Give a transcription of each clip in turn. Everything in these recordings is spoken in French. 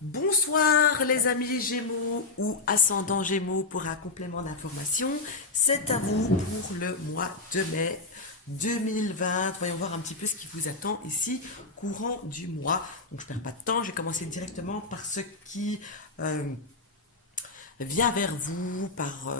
Bonsoir les amis Gémeaux ou ascendant Gémeaux pour un complément d'information. C'est à vous pour le mois de mai 2020. Voyons voir un petit peu ce qui vous attend ici courant du mois. Donc je ne perds pas de temps, je vais commencer directement par ce qui vient vers vous, par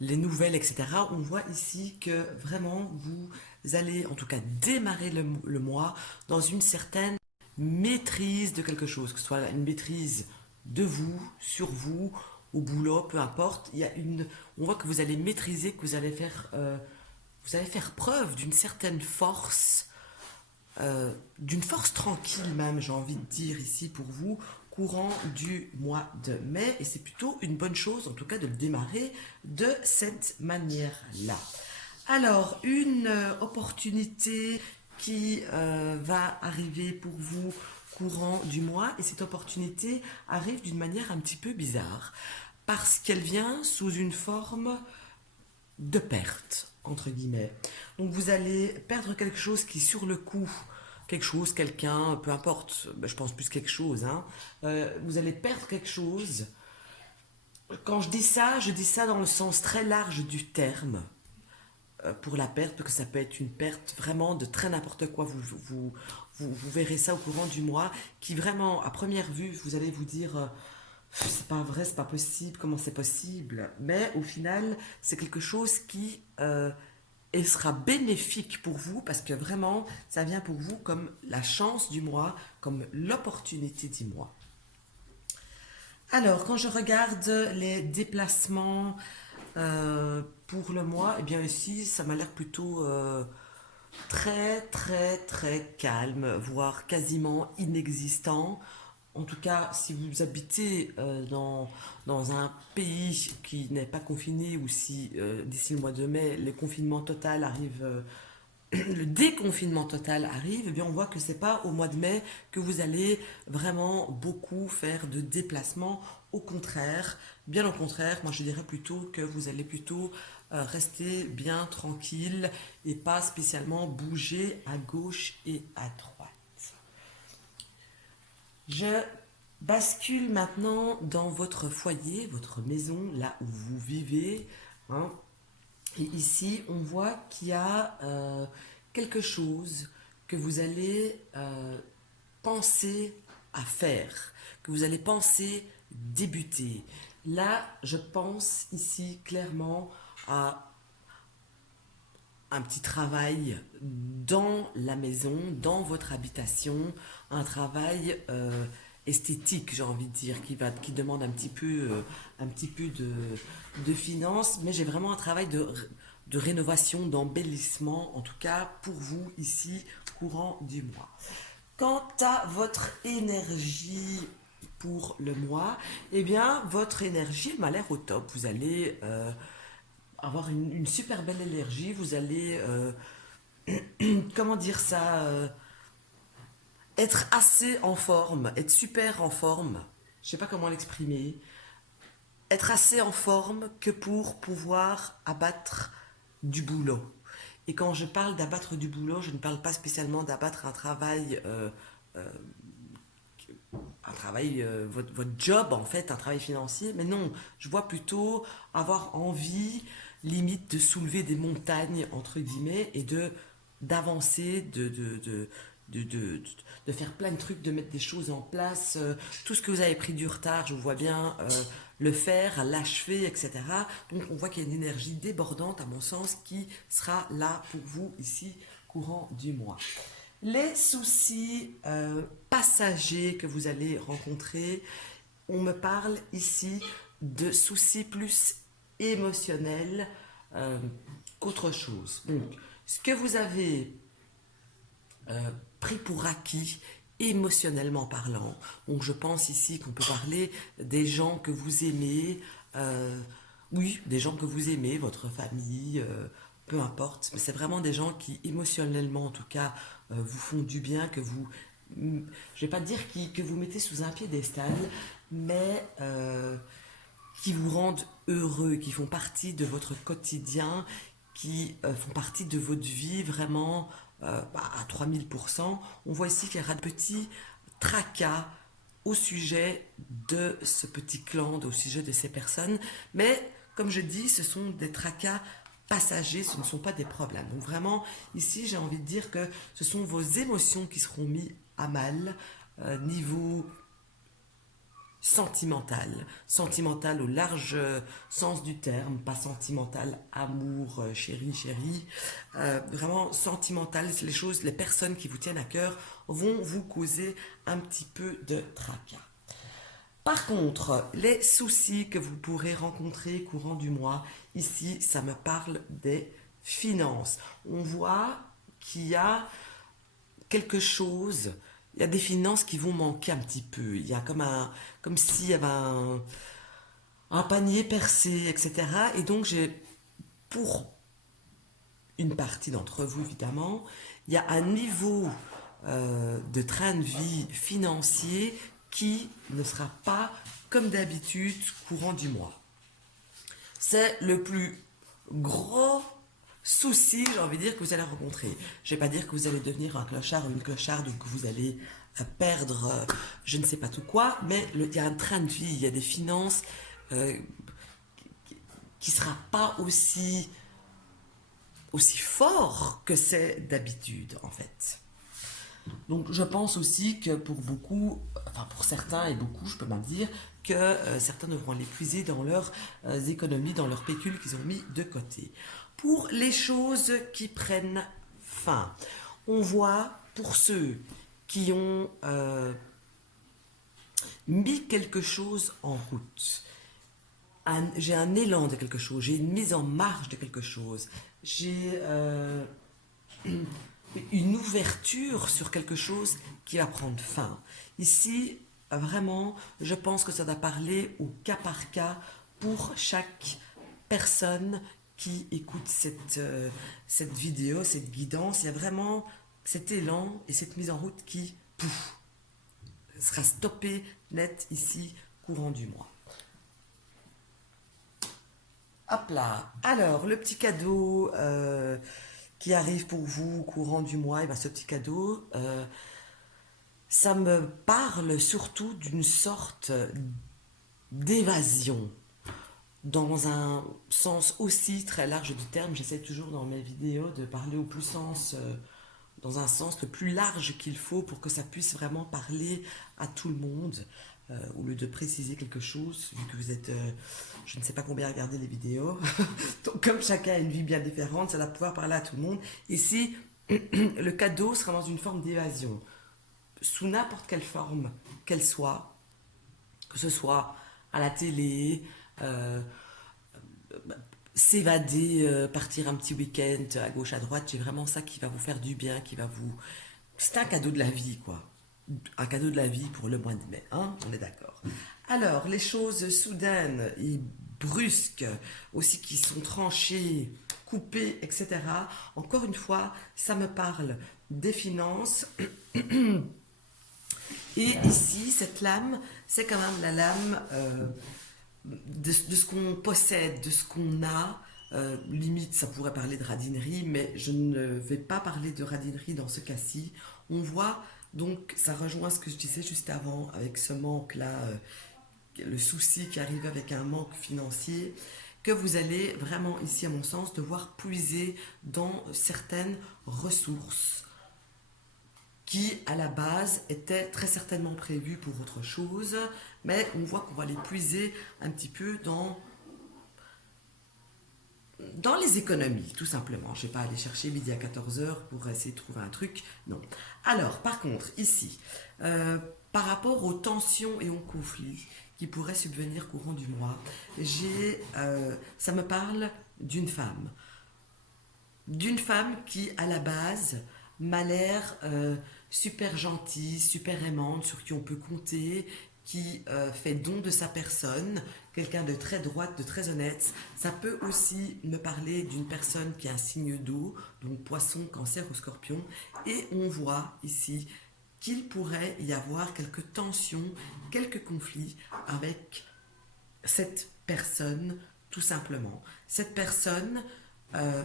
les nouvelles, etc. On voit ici que vraiment vous allez en tout cas démarrer le mois dans une certaine maîtrise de quelque chose, que ce soit une maîtrise de vous, sur vous, au boulot, peu importe. On voit que vous allez maîtriser, que vous allez faire preuve d'une force tranquille même, j'ai envie de dire ici pour vous, courant du mois de mai, et c'est plutôt une bonne chose, en tout cas, de le démarrer de cette manière-là. Alors, une opportunité qui va arriver pour vous courant du mois, et cette opportunité arrive d'une manière un petit peu bizarre, parce qu'elle vient sous une forme de perte, entre guillemets. Donc vous allez perdre quelque chose qui, sur le coup, quelque chose, quelqu'un, peu importe, ben, je pense plus quelque chose, hein, vous allez perdre quelque chose. Quand je dis ça dans le sens très large du terme pour la perte, parce que ça peut être une perte vraiment de très n'importe quoi. Vous verrez ça au courant du mois, qui vraiment, à première vue, vous allez vous dire c'est pas vrai, c'est pas possible, comment c'est possible. Mais au final, c'est quelque chose qui et sera bénéfique pour vous parce que vraiment, ça vient pour vous comme la chance du mois, comme l'opportunité du mois. Alors, quand je regarde les déplacements pour le mois, eh bien ici, ça m'a l'air plutôt très calme, voire quasiment inexistant. En tout cas, si vous habitez dans un pays qui n'est pas confiné ou si d'ici le mois de mai, le confinement total arrive, le déconfinement total arrive, eh bien on voit que c'est pas au mois de mai que vous allez vraiment beaucoup faire de déplacements. Au contraire, bien au contraire, moi je dirais plutôt que vous allez plutôt rester bien tranquille et pas spécialement bouger à gauche et à droite. Je bascule maintenant dans votre foyer, votre maison, là où vous vivez, hein. Et ici, on voit qu'il y a quelque chose que vous allez penser à faire, que vous allez penser débuter. Là, je pense ici clairement à un petit travail dans la maison, dans votre habitation, un travail esthétique, j'ai envie de dire, qui demande un petit peu de finances, mais j'ai vraiment un travail de rénovation, d'embellissement, en tout cas pour vous ici, courant du mois. Quant à votre énergie pour le mois, eh bien, votre énergie m'a l'air au top. Vous allez avoir une super belle énergie. Vous allez, comment dire ça, être assez en forme, être super en forme. Je sais pas comment l'exprimer. Être assez en forme que pour pouvoir abattre du boulot. Et quand je parle d'abattre du boulot, je ne parle pas spécialement d'abattre un travail, votre job en fait, un travail financier, mais non, je vois plutôt avoir envie, limite, de soulever des montagnes, entre guillemets, et d'avancer, de faire plein de trucs, de mettre des choses en place, tout ce que vous avez pris du retard, je vous vois bien le faire, l'achever, etc. Donc on voit qu'il y a une énergie débordante, à mon sens, qui sera là pour vous ici, courant du mois. Les soucis passagers que vous allez rencontrer, on me parle ici de soucis plus émotionnels qu'autre chose. Donc, ce que vous avez pris pour acquis émotionnellement parlant, donc je pense ici qu'on peut parler des gens que vous aimez, oui, des gens que vous aimez, votre famille, peu importe, mais c'est vraiment des gens qui émotionnellement en tout cas vous font du bien, je vais pas dire que vous mettez sous un piédestal, mais qui vous rendent heureux, qui font partie de votre quotidien, qui font partie de votre vie vraiment à 3000%. On voit ici qu'il y aura de petits tracas au sujet de ce petit clan, au sujet de ces personnes. Mais comme je dis, ce sont des tracas passagers, ce ne sont pas des problèmes. Donc vraiment, ici, j'ai envie de dire que ce sont vos émotions qui seront mises à mal, niveau sentimental. Sentimental au large sens du terme, pas sentimental amour, chéri, chéri. Vraiment sentimental, les choses, les personnes qui vous tiennent à cœur vont vous causer un petit peu de tracas. Par contre, les soucis que vous pourrez rencontrer courant du mois, ici, ça me parle des finances. On voit qu'il y a quelque chose, il y a des finances qui vont manquer un petit peu. Il y a comme s'il y avait un panier percé, etc. Et donc, pour une partie d'entre vous, évidemment, il y a un niveau de train de vie financier qui ne sera pas comme d'habitude courant du mois. C'est le plus gros souci, j'ai envie de dire, que vous allez rencontrer. Je ne vais pas dire que vous allez devenir un clochard ou une clocharde ou que vous allez perdre je ne sais pas tout quoi, mais il y a un train de vie, il y a des finances qui ne sera pas aussi fort que c'est d'habitude, en fait. Donc je pense aussi que pour beaucoup, enfin pour certains et beaucoup, je peux même dire, que certains devront l'épuiser dans leurs économies, dans leurs pécules qu'ils ont mis de côté. Pour les choses qui prennent fin, on voit pour ceux qui ont mis quelque chose en route, j'ai un élan de quelque chose, j'ai une mise en marche de quelque chose, j'ai une ouverture sur quelque chose qui va prendre fin. Ici, vraiment, je pense que ça doit parler au cas par cas pour chaque personne qui écoute cette vidéo, cette guidance. Il y a vraiment cet élan et cette mise en route qui sera stoppée net ici, courant du mois. Hop là. Alors, le petit cadeau qui arrive pour vous courant du mois, et bien ce petit cadeau, ça me parle surtout d'une sorte d'évasion, dans un sens aussi très large du terme. J'essaie toujours dans mes vidéos de parler au plus sens, dans un sens le plus large qu'il faut pour que ça puisse vraiment parler à tout le monde. Au lieu de préciser quelque chose, vu que vous êtes, je ne sais pas combien regarder les vidéos, donc comme chacun a une vie bien différente, ça va pouvoir parler à tout le monde. Ici, le cadeau sera dans une forme d'évasion, sous n'importe quelle forme qu'elle soit, que ce soit à la télé, s'évader, partir un petit week-end à gauche, à droite, c'est vraiment ça qui va vous faire du bien, qui va vous... C'est un cadeau de la vie, quoi. Un cadeau de la vie pour le mois de mai, hein, on est d'accord. Alors, les choses soudaines et brusques, aussi qui sont tranchées, coupées, etc. Encore une fois, ça me parle des finances. Et ici, cette lame, c'est quand même la lame de ce qu'on possède, de ce qu'on a. Limite, ça pourrait parler de radinerie, mais je ne vais pas parler de radinerie dans ce cas-ci. On voit, donc, ça rejoint ce que je disais juste avant, avec ce manque-là, le souci qui arrive avec un manque financier, que vous allez vraiment, ici à mon sens, devoir puiser dans certaines ressources qui, à la base, étaient très certainement prévues pour autre chose, mais on voit qu'on va les puiser un petit peu dans les économies, tout simplement. Je ne vais pas aller chercher midi à 14h pour essayer de trouver un truc, non. Alors, par contre, ici, par rapport aux tensions et aux conflits qui pourraient subvenir courant du mois, ça me parle d'une femme. D'une femme qui, à la base, m'a l'air super gentille, super aimante, sur qui on peut compter, qui fait don de sa personne, quelqu'un de très droite, de très honnête. Ça peut aussi me parler d'une personne qui a un signe d'eau, donc poisson, cancer ou scorpion. Et on voit ici qu'il pourrait y avoir quelques tensions, quelques conflits avec cette personne, tout simplement. Cette personne,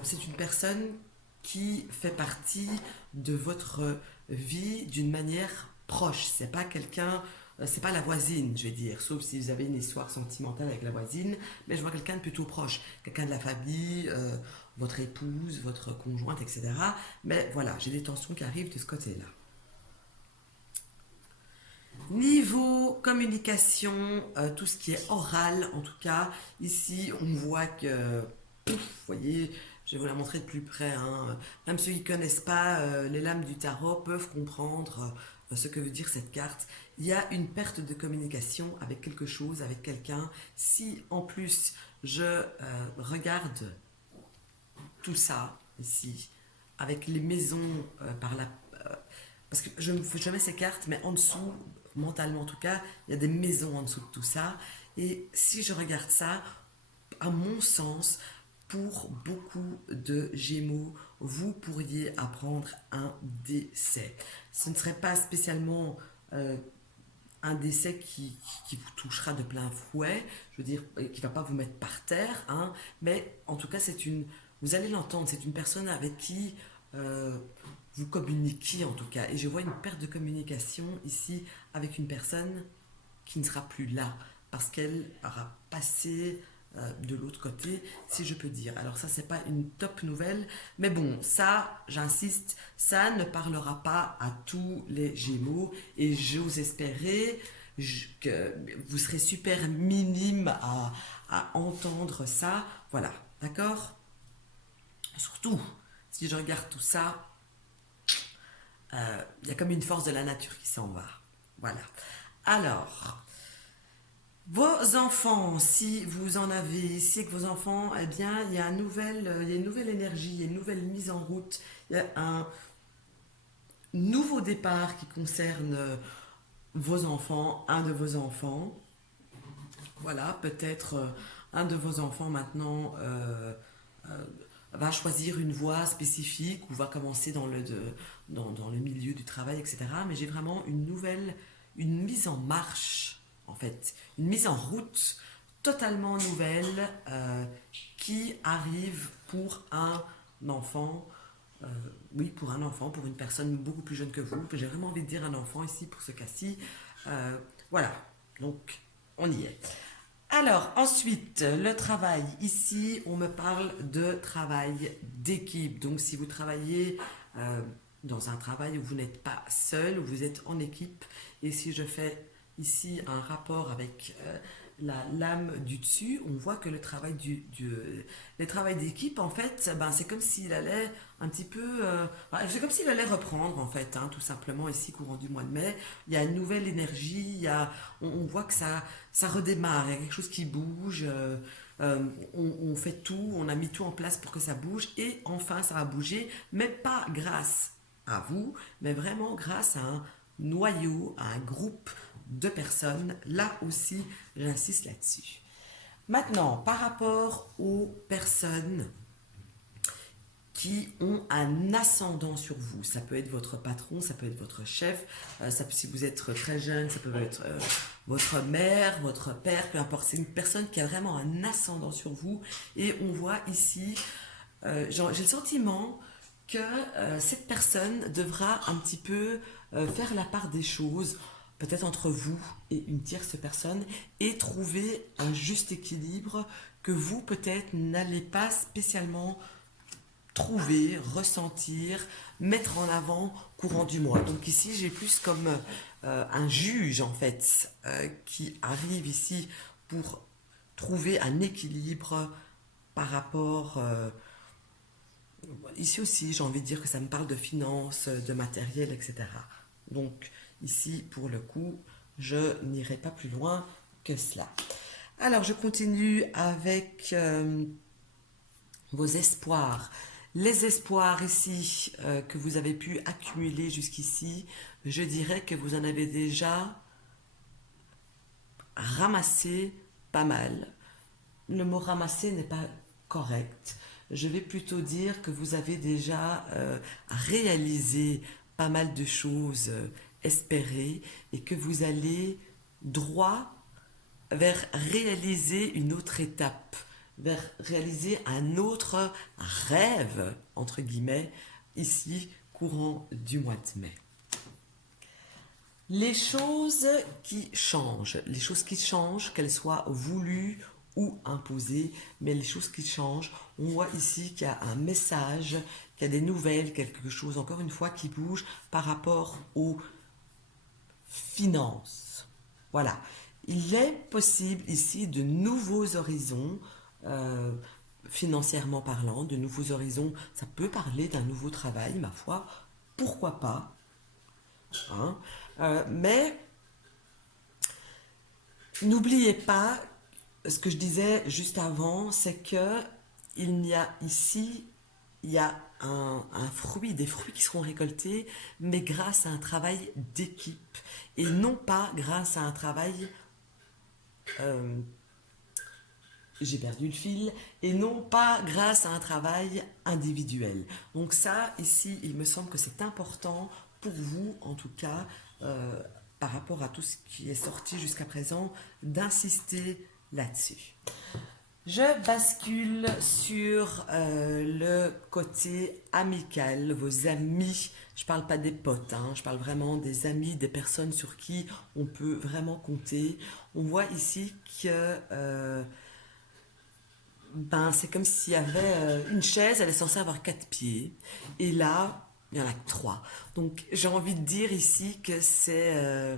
c'est une personne qui fait partie de votre vie d'une manière proche. C'est pas quelqu'un c'est pas la voisine, je vais dire, sauf si vous avez une histoire sentimentale avec la voisine, mais je vois quelqu'un de plutôt proche, quelqu'un de la famille, votre épouse, votre conjointe, etc. Mais voilà, j'ai des tensions qui arrivent de ce côté-là. Niveau communication, tout ce qui est oral, en tout cas, ici, on voit que, vous voyez, je vais vous la montrer de plus près, hein. Même ceux qui ne connaissent pas les lames du tarot peuvent comprendre ce que veut dire cette carte. Il y a une perte de communication avec quelque chose, avec quelqu'un. Si en plus je regarde tout ça ici, avec les maisons par la... euh, parce que je mets ces cartes, mais en dessous, mentalement en tout cas, il y a des maisons en dessous de tout ça. Et si je regarde ça, à mon sens, pour beaucoup de Gémeaux, vous pourriez apprendre un décès. Ce ne serait pas spécialement un décès qui vous touchera de plein fouet, je veux dire, qui va pas vous mettre par terre, hein, mais en tout cas, vous allez l'entendre, c'est une personne avec qui vous communiquez en tout cas. Et je vois une perte de communication ici avec une personne qui ne sera plus là parce qu'elle aura passé de l'autre côté, si je peux dire. Alors ça, c'est pas une top nouvelle, mais bon, ça, j'insiste, ça ne parlera pas à tous les Gémeaux et j'ose espérer que vous serez super minime à entendre ça. Voilà, d'accord? Surtout, si je regarde tout ça, il y a comme une force de la nature qui s'en va. Voilà. Alors, vos enfants, si vous en avez, si que vos enfants, eh bien, il y a une nouvelle énergie, il y a une nouvelle mise en route, il y a un nouveau départ qui concerne vos enfants, un de vos enfants. Voilà, peut-être un de vos enfants maintenant euh, va choisir une voie spécifique ou va commencer dans le milieu du travail, etc. Mais j'ai vraiment une mise en marche, en fait, une mise en route totalement nouvelle qui arrive pour un enfant. euh, oui, pour un enfant, pour une personne beaucoup plus jeune que vous. J'ai vraiment envie de dire un enfant ici pour ce cas-ci. Euh, voilà, donc on y est. Alors, ensuite, le travail. Ici, on me parle de travail d'équipe. Donc, si vous travaillez euh, dans un travail où vous n'êtes pas seul, où vous êtes en équipe, et si je fais ici un rapport avec la lame du dessus, on voit que le travail d'équipe, en fait, ben, c'est comme s'il allait un petit peu... c'est comme s'il allait reprendre, en fait, hein, tout simplement, ici, courant du mois de mai. Il y a une nouvelle énergie, on voit que ça redémarre, il y a quelque chose qui bouge, on fait tout, on a mis tout en place pour que ça bouge, et enfin ça va bouger, mais pas grâce à vous, mais vraiment grâce à un noyau, à un groupe de personnes. Là aussi, j'insiste là-dessus. Maintenant, par rapport aux personnes qui ont un ascendant sur vous. Ça peut être votre patron, ça peut être votre chef, si vous êtes très jeune, ça peut être votre mère, votre père, peu importe. C'est une personne qui a vraiment un ascendant sur vous. Et on voit ici, j'ai le sentiment que cette personne devra un petit peu faire la part des choses, peut-être entre vous et une tierce personne, et trouver un juste équilibre que vous, peut-être, n'allez pas spécialement trouver, ressentir, mettre en avant courant du mois. Donc ici, j'ai plus comme un juge, en fait, qui arrive ici pour trouver un équilibre par rapport... ici aussi, j'ai envie de dire que ça me parle de finances, de matériel, etc. Donc ici, pour le coup, je n'irai pas plus loin que cela. Alors, je continue avec vos espoirs. Les espoirs ici que vous avez pu accumuler jusqu'ici, je dirais que vous en avez déjà ramassé pas mal. Le mot ramasser n'est pas correct. Je vais plutôt dire que vous avez déjà réalisé pas mal de choses espérées et que vous allez droit vers réaliser une autre étape, vers réaliser un autre rêve, entre guillemets, ici, courant du mois de mai. les choses qui changent, qu'elles soient voulues ou imposées, mais les choses qui changent, on voit ici qu'il y a un message, qu'il y a des nouvelles, quelque chose, encore une fois, qui bouge par rapport aux finances. Voilà. Il est possible ici de nouveaux horizons, euh, financièrement parlant, de nouveaux horizons. Ça peut parler d'un nouveau travail, ma foi. Pourquoi pas, hein. Mais n'oubliez pas ce que je disais juste avant, c'est que il y a ici, il y a un fruit, des fruits qui seront récoltés, mais grâce à un travail d'équipe et non pas grâce à un travail, euh, j'ai perdu le fil, et non pas grâce à un travail individuel. Donc ça, ici, il me semble que c'est important pour vous, en tout cas, euh, par rapport à tout ce qui est sorti jusqu'à présent, d'insister là-dessus. Je bascule sur le côté amical, vos amis. Je parle pas des potes, hein, je parle vraiment des amis, des personnes sur qui on peut vraiment compter. On voit ici que ben, c'est comme s'il y avait une chaise, elle est censée avoir quatre pieds, et là, il y en a que trois. Donc, j'ai envie de dire ici que c'est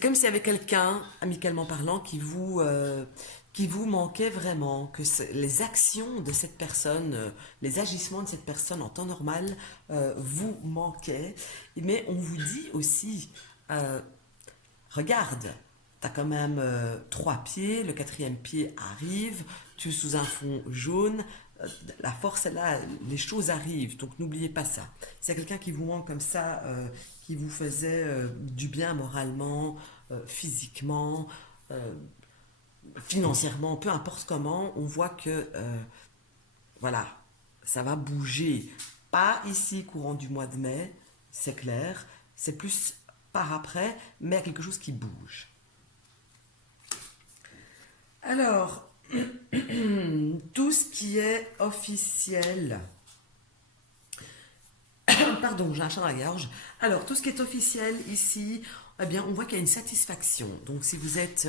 comme s'il y avait quelqu'un, amicalement parlant, qui vous manquait vraiment, que les actions de cette personne, les agissements de cette personne en temps normal vous manquaient. Mais on vous dit aussi, euh, regarde, t'as quand même trois pieds, le quatrième pied arrive, tu es sous un fond jaune, la force est là, les choses arrivent, donc n'oubliez pas ça. C'est quelqu'un qui vous manque comme ça, qui vous faisait du bien moralement, physiquement, euh, financièrement, peu importe comment, on voit que voilà, ça va bouger. Pas ici, courant du mois de mai, c'est clair, c'est plus par après, mais quelque chose qui bouge. Alors, tout ce qui est officiel, pardon, j'ai un chat dans la gorge. Alors, tout ce qui est officiel ici, eh bien, on voit qu'il y a une satisfaction. Donc, si vous êtes,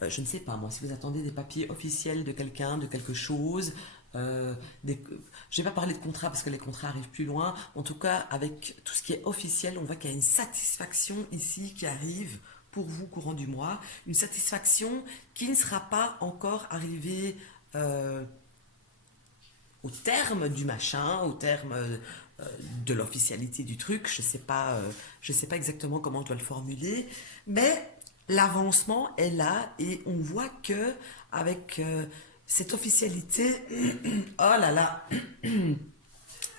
je ne sais pas moi, si vous attendez des papiers officiels de quelqu'un, de quelque chose, des, je ne vais pas parler de contrat parce que les contrats arrivent plus loin. En tout cas, avec tout ce qui est officiel, on voit qu'il y a une satisfaction ici qui arrive pour vous courant du mois. Une satisfaction qui ne sera pas encore arrivée au terme du machin, au terme de l'officialité du truc. Je sais pas exactement comment je dois le formuler, mais l'avancement est là et on voit que avec cette officialité, oh là là,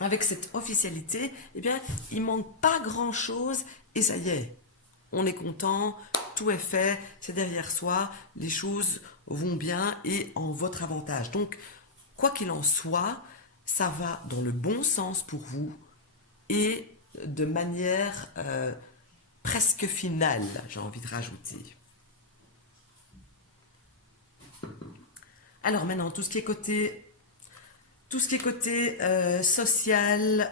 avec cette officialité, eh bien, il manque pas grand chose et ça y est, on est content, tout est fait, c'est derrière soi, les choses vont bien et en votre avantage. Donc, quoi qu'il en soit, ça va dans le bon sens pour vous et de manière presque finale, j'ai envie de rajouter. Alors maintenant, tout ce qui est côté social,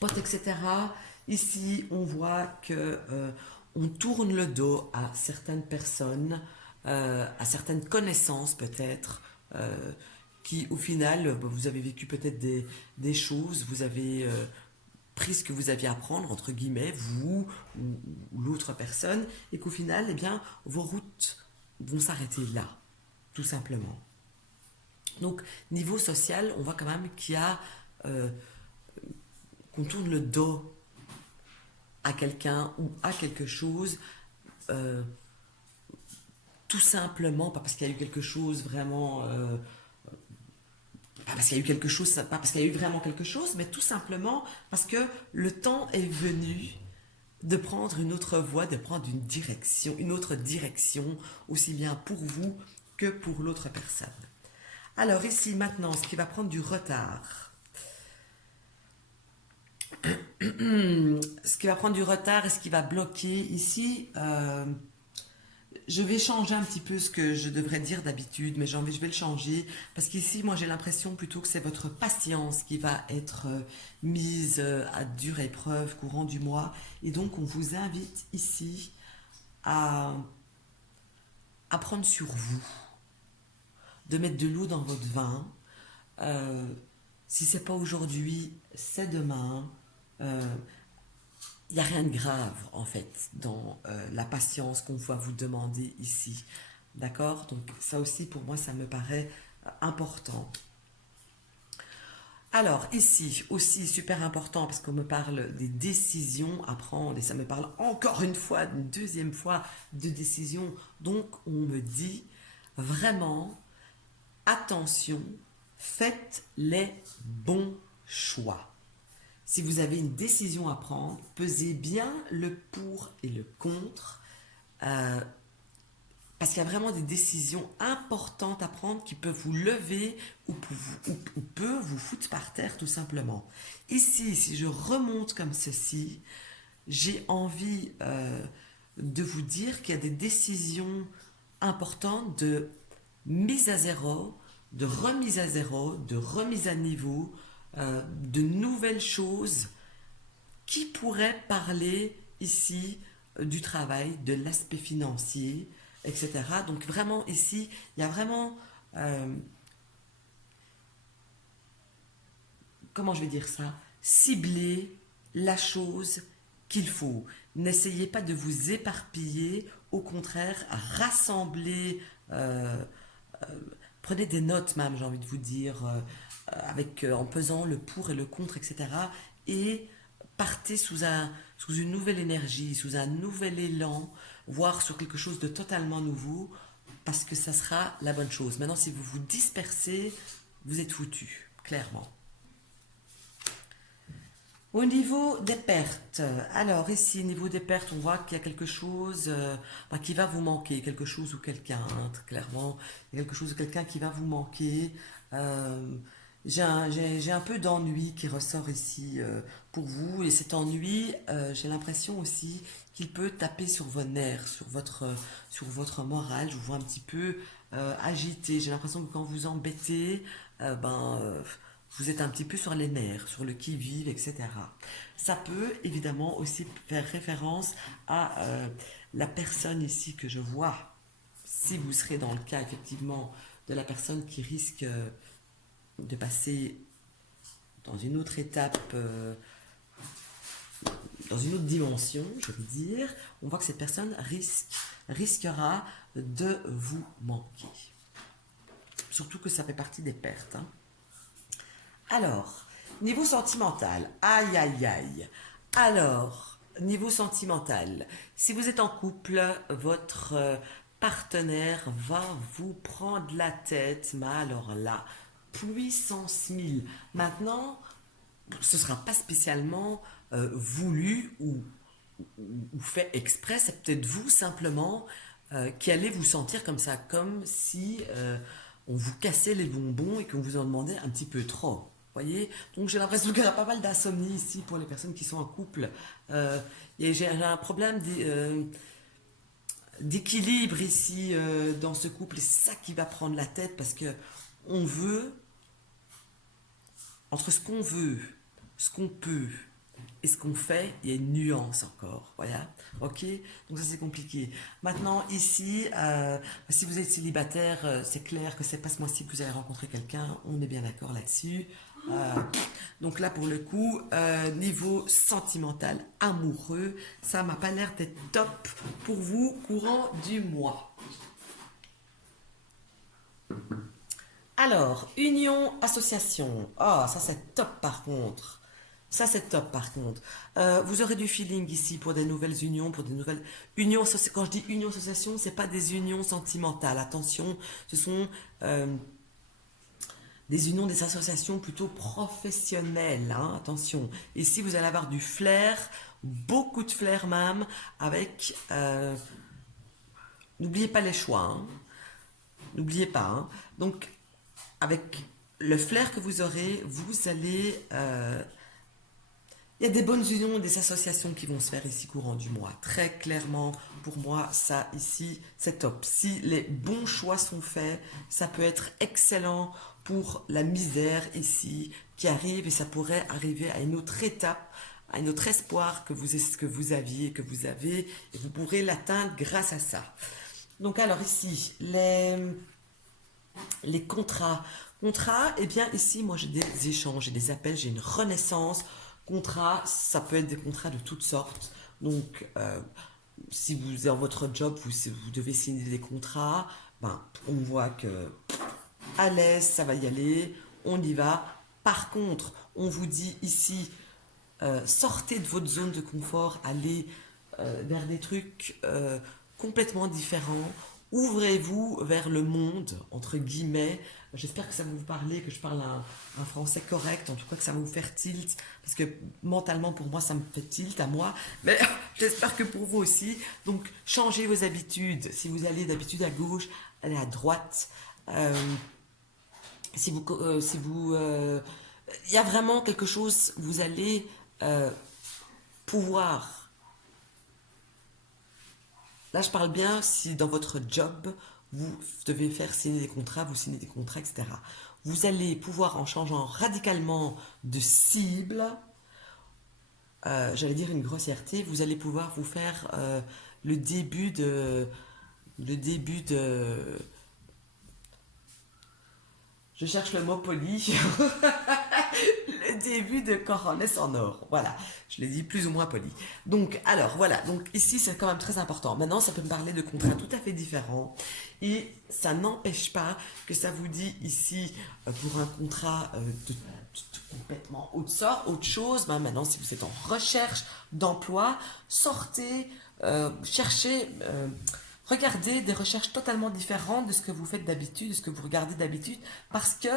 potes, etc. Ici, on voit que on tourne le dos à certaines personnes, à certaines connaissances peut-être, qui au final, vous avez vécu peut-être des choses, vous avez pris ce que vous aviez à prendre, entre guillemets, vous ou l'autre personne, et qu'au final, eh bien, vos routes vont s'arrêter là, tout simplement. Donc, niveau social, on voit quand même qu'il y a euh, qu'on tourne le dos à quelqu'un ou à quelque chose, euh, tout simplement, pas parce qu'il y a eu quelque chose vraiment, pas parce qu'il y a eu quelque chose, pas parce qu'il y a eu vraiment quelque chose, mais tout simplement parce que le temps est venu de prendre une autre voie, de prendre une autre direction, aussi bien pour vous que pour l'autre personne. Alors ici maintenant, ce qui va prendre du retard, ce qui va prendre du retard et ce qui va bloquer ici, je vais changer un petit peu ce que je devrais dire d'habitude, mais je vais le changer parce qu'ici, moi, j'ai l'impression plutôt que c'est votre patience qui va être mise à dure épreuve courant du mois. Et donc, on vous invite ici à, à prendre sur vous, de mettre de l'eau dans votre vin. Euh, Si c'est pas aujourd'hui, c'est demain. Euh, Il n'y a rien de grave, en fait, dans la patience qu'on va vous demander ici. D'accord? Donc ça aussi, pour moi, ça me paraît important. Alors, ici, aussi super important, parce qu'on me parle des décisions à prendre, et ça me parle encore une fois, une deuxième fois, de décisions. Donc, on me dit vraiment, attention, faites les bons choix. Si vous avez une décision à prendre, pesez bien le pour et le contre, euh, parce qu'il y a vraiment des décisions importantes à prendre qui peuvent vous lever ou peuvent vous foutre par terre tout simplement. Ici, si je remonte comme ceci, j'ai envie de vous dire qu'il y a des décisions importantes de mise à zéro, de remise à zéro, de remise à niveau, de nouvelles choses qui pourraient parler ici du travail, de l'aspect financier, etc. Donc vraiment ici, il y a vraiment, euh, comment je vais dire ça, cibler la chose qu'il faut. N'essayez pas de vous éparpiller, au contraire, rassembler, prenez des notes même, j'ai envie de vous dire, en pesant le pour et le contre, etc. Et partez sous une nouvelle énergie, sous un nouvel élan, voire sur quelque chose de totalement nouveau, parce que ça sera la bonne chose. Maintenant, si vous vous dispersez, vous êtes foutu, clairement. Au niveau des pertes, alors ici, au niveau des pertes, on voit qu'il y a quelque chose qui va vous manquer, quelque chose ou quelqu'un, hein, très clairement, il y a quelque chose ou quelqu'un qui va vous manquer. Euh, j'ai un peu d'ennui qui ressort ici pour vous, et cet ennui, j'ai l'impression aussi qu'il peut taper sur vos nerfs, sur votre morale. Je vous vois un petit peu agité, j'ai l'impression que quand vous embêtez, vous êtes un petit peu sur les nerfs, sur le qui-vive, etc. Ça peut évidemment aussi faire référence à la personne ici que je vois. Si vous serez dans le cas effectivement de la personne qui risque de passer dans une autre étape, dans une autre dimension, je veux dire, on voit que cette personne risquera de vous manquer. Surtout que ça fait partie des pertes, hein. Alors, niveau sentimental, aïe aïe aïe. Alors, niveau sentimental, si vous êtes en couple, votre partenaire va vous prendre la tête, mais alors là, puissance 1000. Maintenant, ce ne sera pas spécialement voulu ou fait exprès, c'est peut-être vous simplement qui allez vous sentir comme ça, comme si on vous cassait les bonbons et qu'on vous en demandait un petit peu trop. Voyez. Donc j'ai l'impression qu'il y a pas mal d'insomnie ici pour les personnes qui sont en couple. Et j'ai un problème d'équilibre ici dans ce couple. Et c'est ça qui va prendre la tête parce que on veut, entre ce qu'on veut, ce qu'on peut et ce qu'on fait, il y a une nuance encore. Voilà. Ok. Donc ça c'est compliqué. Maintenant ici, si vous êtes célibataire, c'est clair que c'est pas ce mois-ci que vous allez rencontrer quelqu'un. On est bien d'accord là-dessus. Donc là pour le coup, niveau sentimental, amoureux, ça m'a pas l'air d'être top pour vous courant du mois. Alors, union, association. Ah, ça c'est top par contre. Ça c'est top par contre. Vous aurez du feeling ici pour des nouvelles unions, pour des nouvelles unions. Quand je dis union association, c'est pas des unions sentimentales. Attention, ce sont des unions, des associations plutôt professionnelles, hein, attention. Ici, vous allez avoir du flair, beaucoup de flair même, avec... n'oubliez pas les choix, hein. N'oubliez pas, hein. Donc, avec le flair que vous aurez, vous allez Il y a des bonnes unions et des associations qui vont se faire ici courant du mois. Très clairement, pour moi, ça ici, c'est top. Si les bons choix sont faits, ça peut être excellent pour la misère ici qui arrive et ça pourrait arriver à une autre étape, à un autre espoir que vous aviez, que vous avez et vous pourrez l'atteindre grâce à ça. Donc alors ici, les contrats. Contrats, eh bien ici, moi j'ai des échanges, j'ai des appels, j'ai une renaissance. Contrats, ça peut être des contrats de toutes sortes. Donc, si vous dans votre job, vous devez signer des contrats, ben, on voit que à l'aise, ça va y aller, on y va. Par contre, on vous dit ici, sortez de votre zone de confort, allez vers des trucs complètement différents. Ouvrez-vous vers le monde, entre guillemets. J'espère que ça va vous parler, que je parle un français correct, en tout cas que ça va vous faire tilt, parce que mentalement pour moi ça me fait tilt à moi, mais j'espère que pour vous aussi. Donc changez vos habitudes. Si vous allez d'habitude à gauche, allez à droite. Euh, il y a vraiment quelque chose, vous allez euh, pouvoir. Là, je parle bien si dans votre job, vous devez faire signer des contrats, vous signez des contrats, etc. Vous allez pouvoir, en changeant radicalement de cible, j'allais dire une grossièreté, vous allez pouvoir vous faire le début de, le début de, je cherche le mot poli, le début de coronets en or. Voilà, je l'ai dit plus ou moins poli. Donc, alors, voilà. Donc, ici, c'est quand même très important. Maintenant, ça peut me parler de contrats tout à fait différents. Et ça n'empêche pas que ça vous dit ici, pour un contrat complètement autre chose, ben maintenant, si vous êtes en recherche d'emploi, sortez, cherchez. Regardez des recherches totalement différentes de ce que vous faites d'habitude, de ce que vous regardez d'habitude, parce que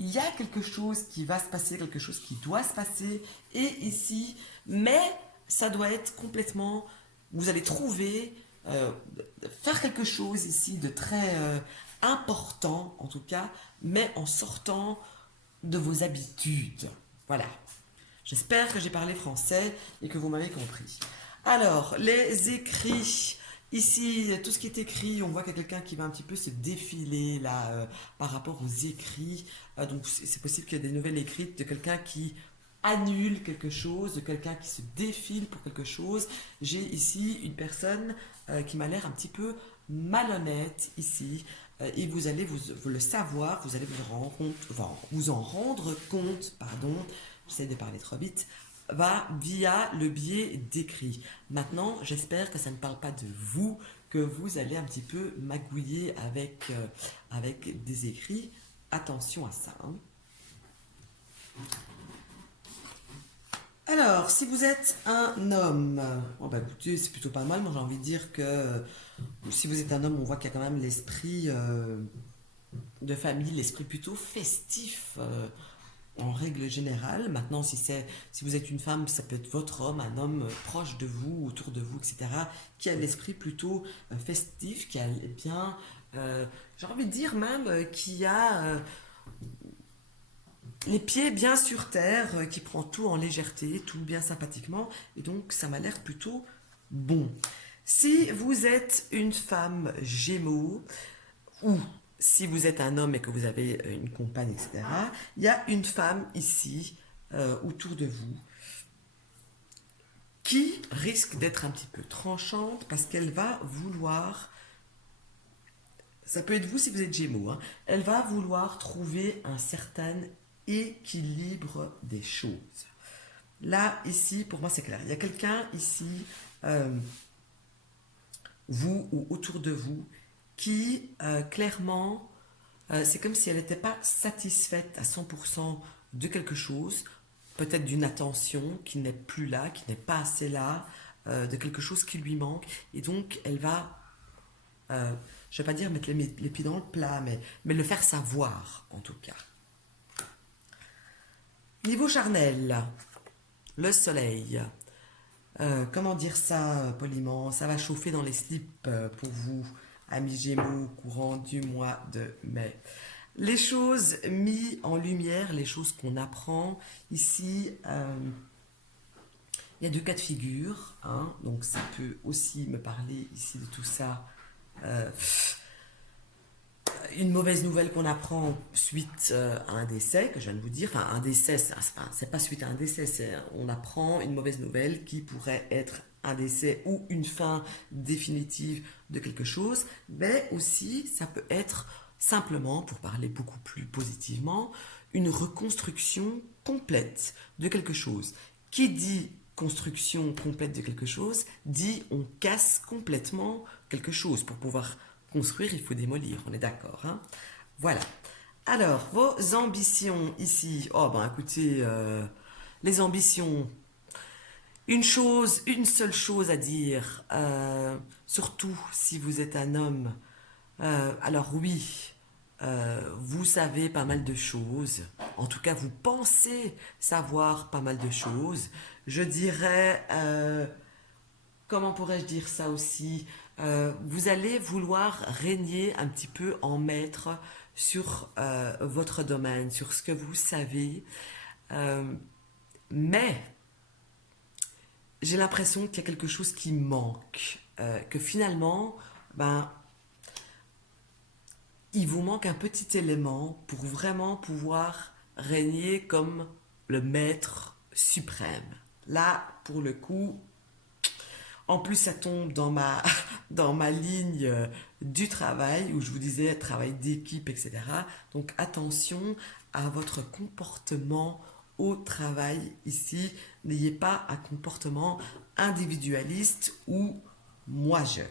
il y a quelque chose qui va se passer, quelque chose qui doit se passer, et ici, mais ça doit être complètement, vous allez trouver, faire quelque chose ici de très important, en tout cas, mais en sortant de vos habitudes. Voilà. J'espère que j'ai parlé français et que vous m'avez compris. Alors, les écrits. Ici, tout ce qui est écrit, on voit qu'il y a quelqu'un qui va un petit peu se défiler là par rapport aux écrits. Donc, c'est possible qu'il y ait des nouvelles écrites de quelqu'un qui annule quelque chose, de quelqu'un qui se défile pour quelque chose. J'ai ici une personne qui m'a l'air un petit peu malhonnête ici. Et vous allez vous le savoir, vous allez vous en rendre compte, pardon, j'essaie de parler trop vite, va via le biais d'écrit. Maintenant, j'espère que ça ne parle pas de vous, que vous allez un petit peu magouiller avec des écrits. Attention à ça. Hein. Alors, si vous êtes un homme, oh bah écoutez, c'est plutôt pas mal. Moi, j'ai envie de dire que si vous êtes un homme, on voit qu'il y a quand même l'esprit de famille, l'esprit plutôt festif. En règle générale. Maintenant, si vous êtes une femme, ça peut être votre homme, un homme proche de vous, autour de vous, etc., qui a l'esprit plutôt festif, qui a bien, j'ai envie de dire même, qui a les pieds bien sur terre, qui prend tout en légèreté, tout bien sympathiquement, et donc ça m'a l'air plutôt bon. Si vous êtes une femme Gémeaux, ou si vous êtes un homme et que vous avez une compagne, etc., il y a une femme ici, autour de vous, qui risque d'être un petit peu tranchante parce qu'elle va vouloir, ça peut être vous si vous êtes Gémeaux, hein, elle va vouloir trouver un certain équilibre des choses. Là, ici, pour moi, c'est clair. Il y a quelqu'un ici, vous ou autour de vous, qui clairement, c'est comme si elle n'était pas satisfaite à 100% de quelque chose, peut-être d'une attention qui n'est plus là, qui n'est pas assez là, de quelque chose qui lui manque, et donc elle va, je ne vais pas dire mettre les pieds dans le plat, mais le faire savoir en tout cas. Niveau charnel, le soleil. Comment dire ça poliment? Ça va chauffer dans les slips pour vous, amis Gémeaux, courant du mois de mai. Les choses mises en lumière, les choses qu'on apprend ici, Il y a deux cas de figure, hein, donc ça peut aussi me parler ici de tout ça. Euh, une mauvaise nouvelle qu'on apprend suite à un décès, que je viens de vous dire, enfin un décès, c'est pas suite à un décès, on apprend une mauvaise nouvelle qui pourrait être un décès ou une fin définitive de quelque chose, mais aussi ça peut être simplement, pour parler beaucoup plus positivement, une reconstruction complète de quelque chose. Qui dit construction complète de quelque chose, dit on casse complètement quelque chose. Pour pouvoir construire, il faut démolir, on est d'accord, hein? Voilà. Alors, vos ambitions ici. Oh, ben écoutez, les ambitions. Une seule chose à dire, surtout si vous êtes un homme. Alors oui, vous savez pas mal de choses. En tout cas, vous pensez savoir pas mal de choses. Je dirais, comment pourrais-je dire ça aussi? Vous allez vouloir régner un petit peu en maître sur votre domaine, sur ce que vous savez. Euh, mais j'ai l'impression qu'il y a quelque chose qui manque. Que finalement, ben, il vous manque un petit élément pour vraiment pouvoir régner comme le maître suprême. Là, pour le coup, en plus, ça tombe dans dans ma ligne du travail, où je vous disais travail d'équipe, etc. Donc attention à votre comportement au travail ici. N'ayez pas un comportement individualiste ou moi-je.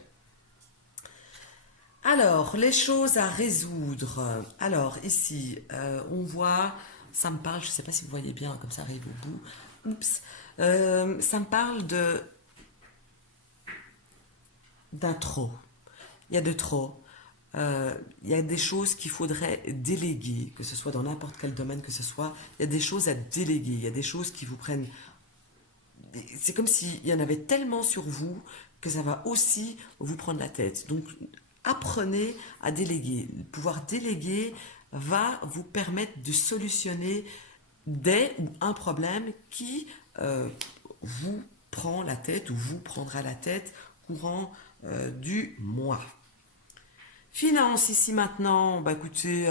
Alors, les choses à résoudre. Alors, ici, on voit, ça me parle, je ne sais pas si vous voyez bien, comme ça arrive au bout. Oups. Ça me parle d'un trop. Il y a de trop. Il y a des choses qu'il faudrait déléguer, que ce soit dans n'importe quel domaine que ce soit. Il y a des choses à déléguer. Il y a des choses qui vous prennent. C'est comme s'il y en avait tellement sur vous que ça va aussi vous prendre la tête. Donc, apprenez à déléguer. Pouvoir déléguer va vous permettre de solutionner des ou un problème qui vous prend la tête ou vous prendra la tête courant du mois. Finance ici maintenant, bah écoutez,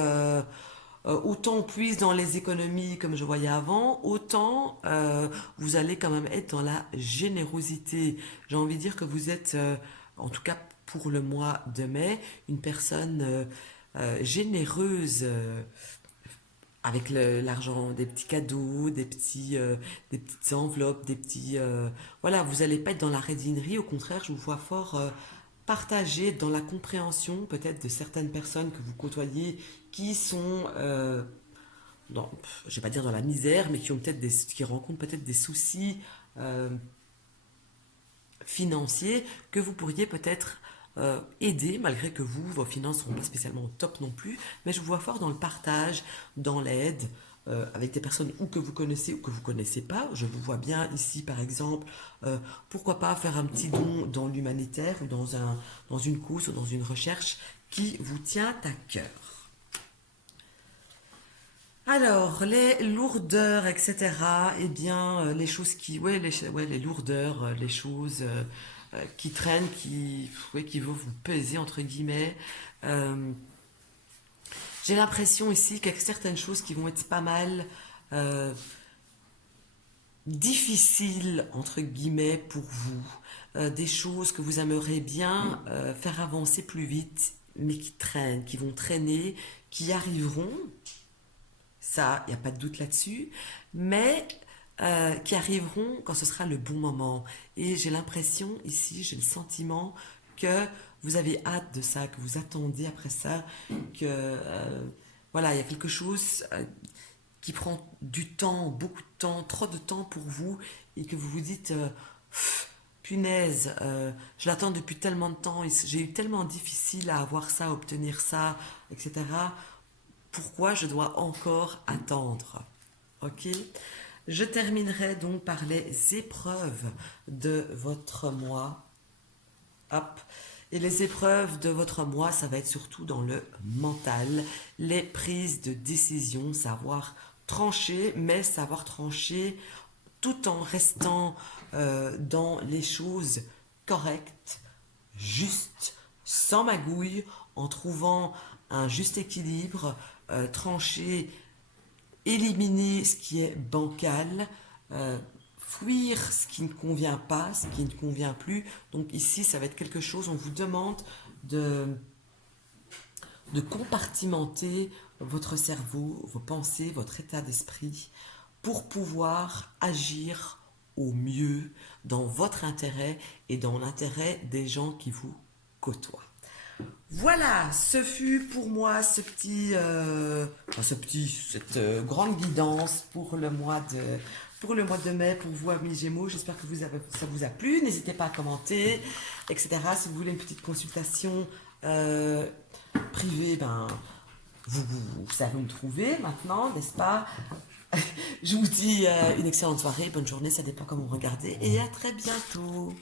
autant on puise dans les économies comme je voyais avant, autant vous allez quand même être dans la générosité. J'ai envie de dire que vous êtes, en tout cas pour le mois de mai, une personne généreuse avec l'argent, des petits cadeaux, des petites enveloppes, des petits... voilà, vous n'allez pas être dans la raidinerie, au contraire, je vous vois fort partager dans la compréhension peut-être de certaines personnes que vous côtoyez qui sont, je vais pas dire dans la misère, mais qui ont peut-être qui rencontrent peut-être des soucis euh, financiers que vous pourriez peut-être aider, malgré que vos finances ne seront pas spécialement au top non plus, mais je vous vois fort dans le partage, dans l'aide, avec des personnes ou que vous connaissez ou que vous connaissez pas. Je vous vois bien ici, par exemple, pourquoi pas faire un petit don dans l'humanitaire ou dans une cause ou dans une recherche qui vous tient à cœur. Alors, les lourdeurs, etc., eh bien, les choses qui, ouais, les lourdeurs, les choses qui traînent, ouais, qui vont vous peser, entre guillemets. Euh, j'ai l'impression ici qu'il y a certaines choses qui vont être pas mal euh, difficiles, entre guillemets, pour vous. Des choses que vous aimeriez bien faire avancer plus vite, mais qui traînent, qui vont traîner, qui arriveront, ça, il n'y a pas de doute là-dessus, mais qui arriveront quand ce sera le bon moment. Et j'ai l'impression ici, j'ai le sentiment que vous avez hâte de ça, que vous attendez après ça, que voilà, il y a quelque chose qui prend du temps, beaucoup de temps, trop de temps pour vous, et que vous vous dites, punaise, je l'attends depuis tellement de temps, et j'ai eu tellement difficile à avoir ça, à obtenir ça, etc. Pourquoi je dois encore attendre? Ok? Je terminerai donc par les épreuves de votre mois. Hop. Et les épreuves de votre mois, ça va être surtout dans le mental, les prises de décision, savoir trancher, mais savoir trancher tout en restant dans les choses correctes, justes, sans magouille, en trouvant un juste équilibre, trancher, éliminer ce qui est bancal, fuir ce qui ne convient pas, ce qui ne convient plus. Donc ici, ça va être quelque chose, on vous demande de compartimenter votre cerveau, vos pensées, votre état d'esprit, pour pouvoir agir au mieux dans votre intérêt et dans l'intérêt des gens qui vous côtoient. Voilà, ce fut pour moi cette grande guidance pour le mois de mai, pour vous, amis Gémeaux. J'espère que ça vous a plu. N'hésitez pas à commenter, etc. Si vous voulez une petite consultation privée, vous savez où me trouver maintenant, n'est-ce pas? Je vous dis une excellente soirée, bonne journée, ça dépend comment vous regardez, et à très bientôt.